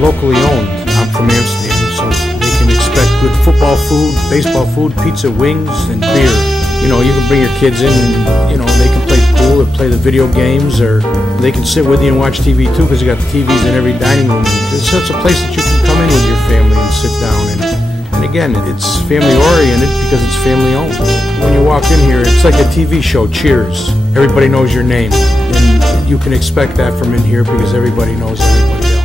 locally owned. I'm from Amsterdam, so they can expect good football food, baseball food, pizza, wings, and beer. You know, you can bring your kids in, you know, they can play pool or play the video games, or they can sit with you and watch TV too, because you got the TVs in every dining room. It's such a place that you can come in with your family and sit down. And again, it's family oriented because it's family owned. When you walk in here, it's like a TV show, Cheers. Everybody knows your name, and you can expect that from in here because everybody knows everybody else.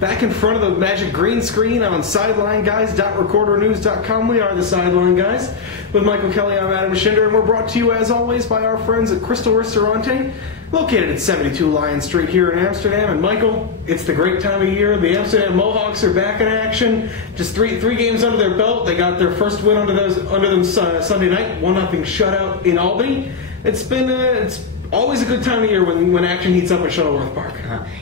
Back in front of the magic green screen on SidelineGuys.recordernews.com, we are the Sideline Guys. With Michael Kelly, I'm Adam Schinder, and we're brought to you, as always, by our friends at Crystal Ristorante, located at 72 Lion Street here in Amsterdam. And Michael, it's the great time of year. The Amsterdam Mohawks are back in action. Just three games under their belt. They got their first win under them Sunday night, 1-0 shutout in Albany. It's always a good time of year when action heats up at Shuttleworth Park.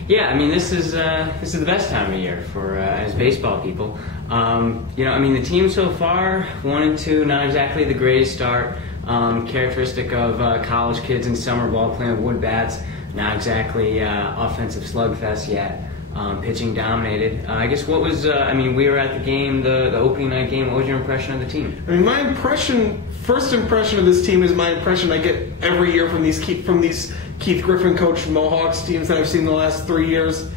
Yeah, I mean, this is the best time of year for as baseball people. You know, I mean, the team so far, 1-2, not exactly the greatest start. Characteristic of college kids in summer ball playing with wood bats. Not exactly offensive slugfest yet. Pitching dominated. I guess what was, I mean, we were at the game, the opening night game. What was your impression of the team? I mean, my first impression of this team is my impression I get every year from these Keith Griffin coached Mohawks teams that I've seen the last 3 years.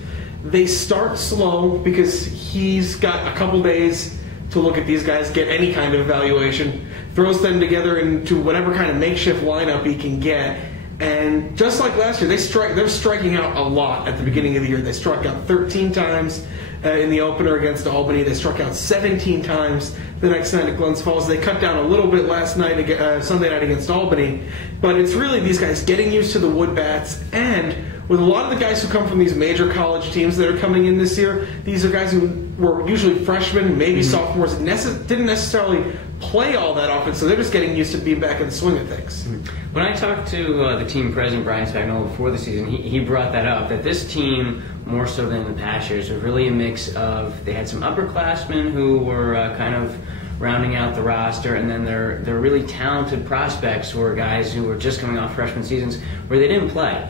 They start slow because he's got a couple days to look at these guys, get any kind of evaluation, throws them together into whatever kind of makeshift lineup he can get. And just like last year, they're striking out a lot at the beginning of the year. They struck out 13 times in the opener against Albany. They struck out 17 times the next night at Glens Falls. They cut down a little bit last night, Sunday night against Albany. But it's really these guys getting used to the wood bats, and with a lot of the guys who come from these major college teams that are coming in this year, these are guys who were usually freshmen, maybe sophomores, didn't necessarily play all that often, so they're just getting used to being back in the swing of things. When I talked to the team president, Brian Spagnuolo, before the season, he brought that up, that this team, more so than in the past years, was really a mix of, they had some upperclassmen who were kind of rounding out the roster, and then they're really talented prospects who are guys who were just coming off freshman seasons where they didn't play.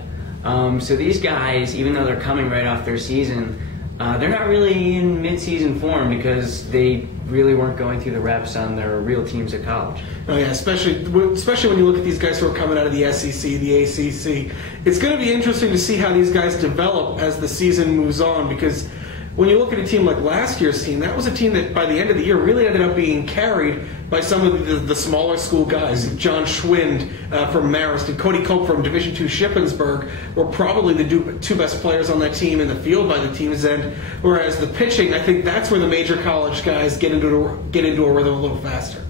So these guys, even though they're coming right off their season, they're not really in mid-season form because they really weren't going through the reps on their real teams at college. Oh yeah, especially when you look at these guys who are coming out of the SEC, the ACC. It's going to be interesting to see how these guys develop as the season moves on, because when you look at a team like last year's team, that was a team that by the end of the year really ended up being carried by some of the smaller school guys. John Schwind from Marist and Cody Cope from Division II Shippensburg were probably the two best players on that team in the field by the team's end. Whereas the pitching, I think that's where the major college guys get into a rhythm a little faster.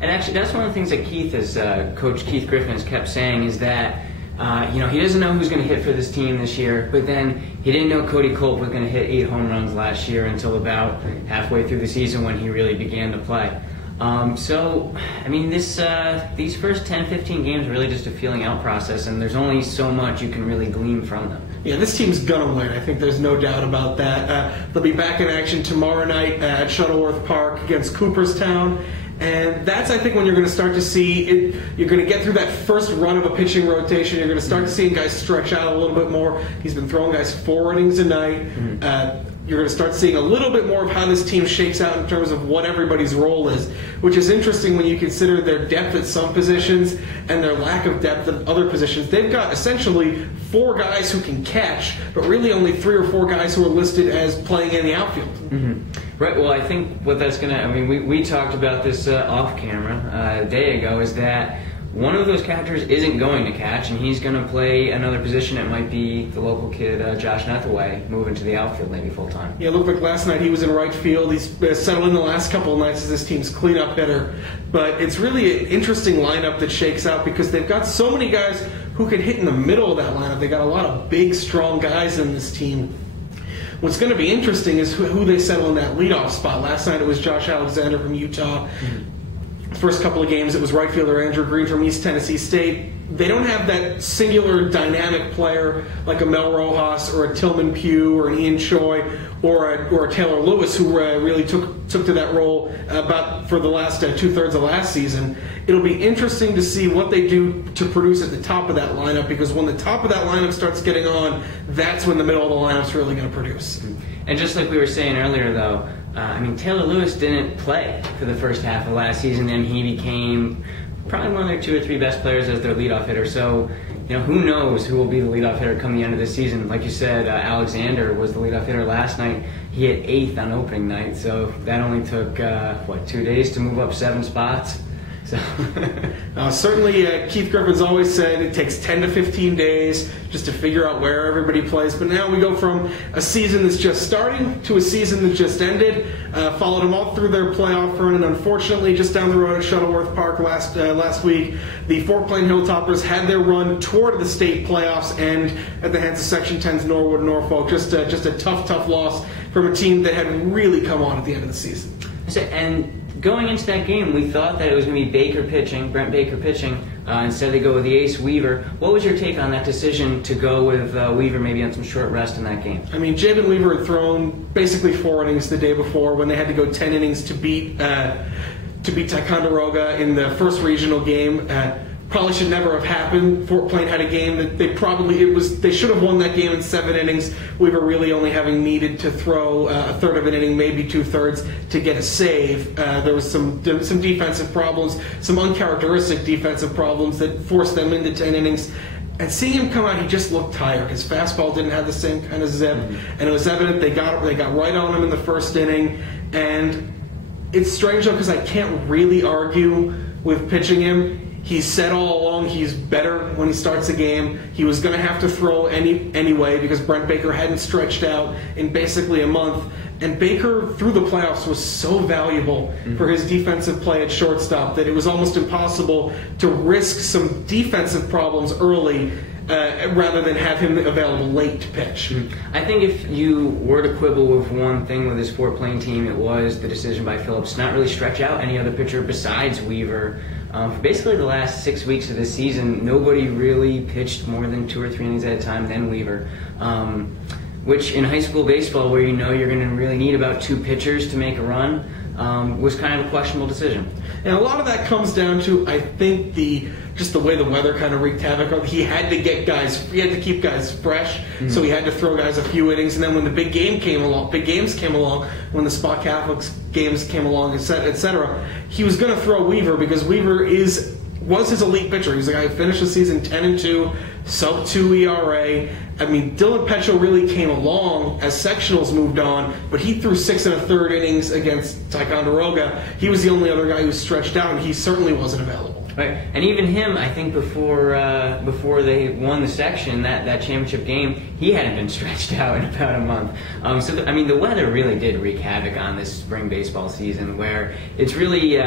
And actually, that's one of the things that Coach Keith Griffin has kept saying is that you know, he doesn't know who's going to hit for this team this year, but then he didn't know Cody Culp was going to hit 8 home runs last year until about halfway through the season when he really began to play. So, I mean, these first 10, 15 games are really just a feeling out process, and there's only so much you can really glean from them. Yeah, this team's going to win. I think there's no doubt about that. They'll be back in action tomorrow night at Shuttleworth Park against Cooperstown. And that's, I think, when you're going to start to see it. You're going to get through that first run of a pitching rotation. You're going to start to see guys stretch out a little bit more. He's been throwing guys 4 innings a night. You're going to start seeing a little bit more of how this team shakes out in terms of what everybody's role is, which is interesting when you consider their depth at some positions and their lack of depth at other positions. They've got essentially 4 guys who can catch, but really only 3 or 4 guys who are listed as playing in the outfield. Right, well, I think what that's going to, I mean, we talked about this off camera a day ago, is that one of those catchers isn't going to catch, and he's going to play another position. It might be the local kid, Josh Nethaway, moving to the outfield maybe full-time. Yeah, it looked like last night he was in right field. He's settled in the last couple of nights as this team's cleanup hitter. But it's really an interesting lineup that shakes out because they've got so many guys who can hit in the middle of that lineup. They've got a lot of big, strong guys in this team. What's going to be interesting is who they settle in that leadoff spot. Last night it was Josh Alexander from Utah. First couple of games, it was right fielder Andrew Green from East Tennessee State. They don't have that singular dynamic player like a Mel Rojas or a Tillman Pugh or an Ian Choi or a Taylor Lewis, who really took to that role about for the last 2/3 of last season. It'll be interesting to see what they do to produce at the top of that lineup, because when the top of that lineup starts getting on, that's when the middle of the lineup's really going to produce. And just like we were saying earlier, though, Taylor Lewis didn't play for the first half of last season, and he became probably one of their 2 or 3 best players as their leadoff hitter. So, who knows who will be the leadoff hitter come the end of the season. Like you said, Alexander was the leadoff hitter last night. He hit 8th on opening night, so that only took, 2 days to move up 7 spots? So certainly, Keith Griffin's always said it takes 10 to 15 days just to figure out where everybody plays. But now we go from a season that's just starting to a season that just ended. Followed them all through their playoff run, and unfortunately, just down the road at Shuttleworth Park last week, the Fort Plain Hilltoppers had their run toward the state playoffs end at the hands of Section 10's Norwood Norfolk. Just a tough loss from a team that had really come on at the end of the season. And going into that game, we thought that it was going to be Brent Baker pitching. Instead, they go with the ace, Weaver. What was your take on that decision to go with Weaver maybe on some short rest in that game? Jabin Weaver had thrown basically 4 innings the day before when they had to go 10 innings to beat Ticonderoga in the first regional game. Probably should never have happened. Fort Plain had a game that they should have won that game in 7 innings. Weaver really only having needed to throw a third of an inning, maybe 2/3, to get a save. There was some defensive problems, some uncharacteristic defensive problems that forced them into 10 innings. And seeing him come out, he just looked tired. His fastball didn't have the same kind of zip, and it was evident they got right on him in the first inning. And it's strange though, because I can't really argue with pitching him. He said all along he's better when he starts a game. He was going to have to throw anyway because Brent Baker hadn't stretched out in basically a month. And Baker, through the playoffs, was so valuable for his defensive play at shortstop that it was almost impossible to risk some defensive problems early rather than have him available late to pitch. I think if you were to quibble with one thing with this Fort Plain team, it was the decision by Phillips to not really stretch out any other pitcher besides Weaver. For basically the last 6 weeks of the season, nobody really pitched more than 2 or 3 innings at a time than Weaver. Which in high school baseball, where you're going to really need about 2 pitchers to make a run, was kind of a questionable decision. And a lot of that comes down to, I think, just the way the weather kind of wreaked havoc. He had to keep guys fresh, so he had to throw guys a few innings. And then when the big games came along, when the Spot Catholics games came along, etc., he was going to throw Weaver because Weaver was his elite pitcher. He was the guy who finished the season 10-2, sub-2 ERA. Dylan Petchel really came along as sectionals moved on, but he threw 6 1/3 innings against Ticonderoga. He was the only other guy who stretched out, and he certainly wasn't available. Right, and even him, I think before they won the section, that championship game, he hadn't been stretched out in about a month. The weather really did wreak havoc on this spring baseball season, where it was really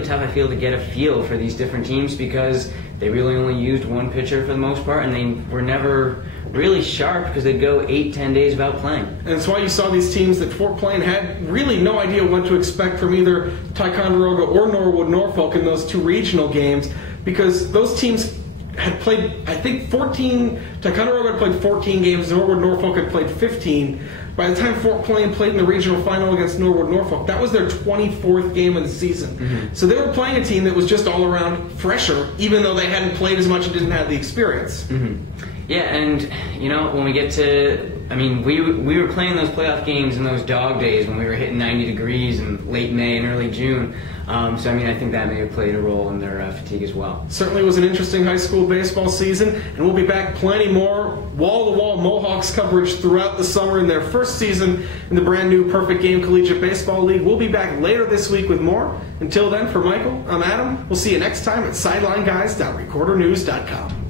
tough, I feel, to get a feel for these different teams because they really only used one pitcher for the most part, and they were never really sharp because they'd go 8-10 days without playing. And it's why you saw these teams that Fort Plain had really no idea what to expect from either Ticonderoga or Norwood Norfolk in those 2 regional games, because those teams had played, I think, 14. Ticonderoga had played 14 games. Norwood Norfolk had played 15. By the time Fort Plain played in the regional final against Norwood Norfolk, that was their 24th game of the season. So they were playing a team that was just all around fresher, even though they hadn't played as much and didn't have the experience. Yeah, and when we get to, we were playing those playoff games in those dog days when we were hitting 90 degrees in late May and early June. I think that may have played a role in their fatigue as well. Certainly was an interesting high school baseball season, and we'll be back plenty more wall-to-wall Mohawks coverage throughout the summer in their first season in the brand new Perfect Game Collegiate Baseball League. We'll be back later this week with more. Until then, for Michael, I'm Adam. We'll see you next time at SidelineGuys.recordernews.com.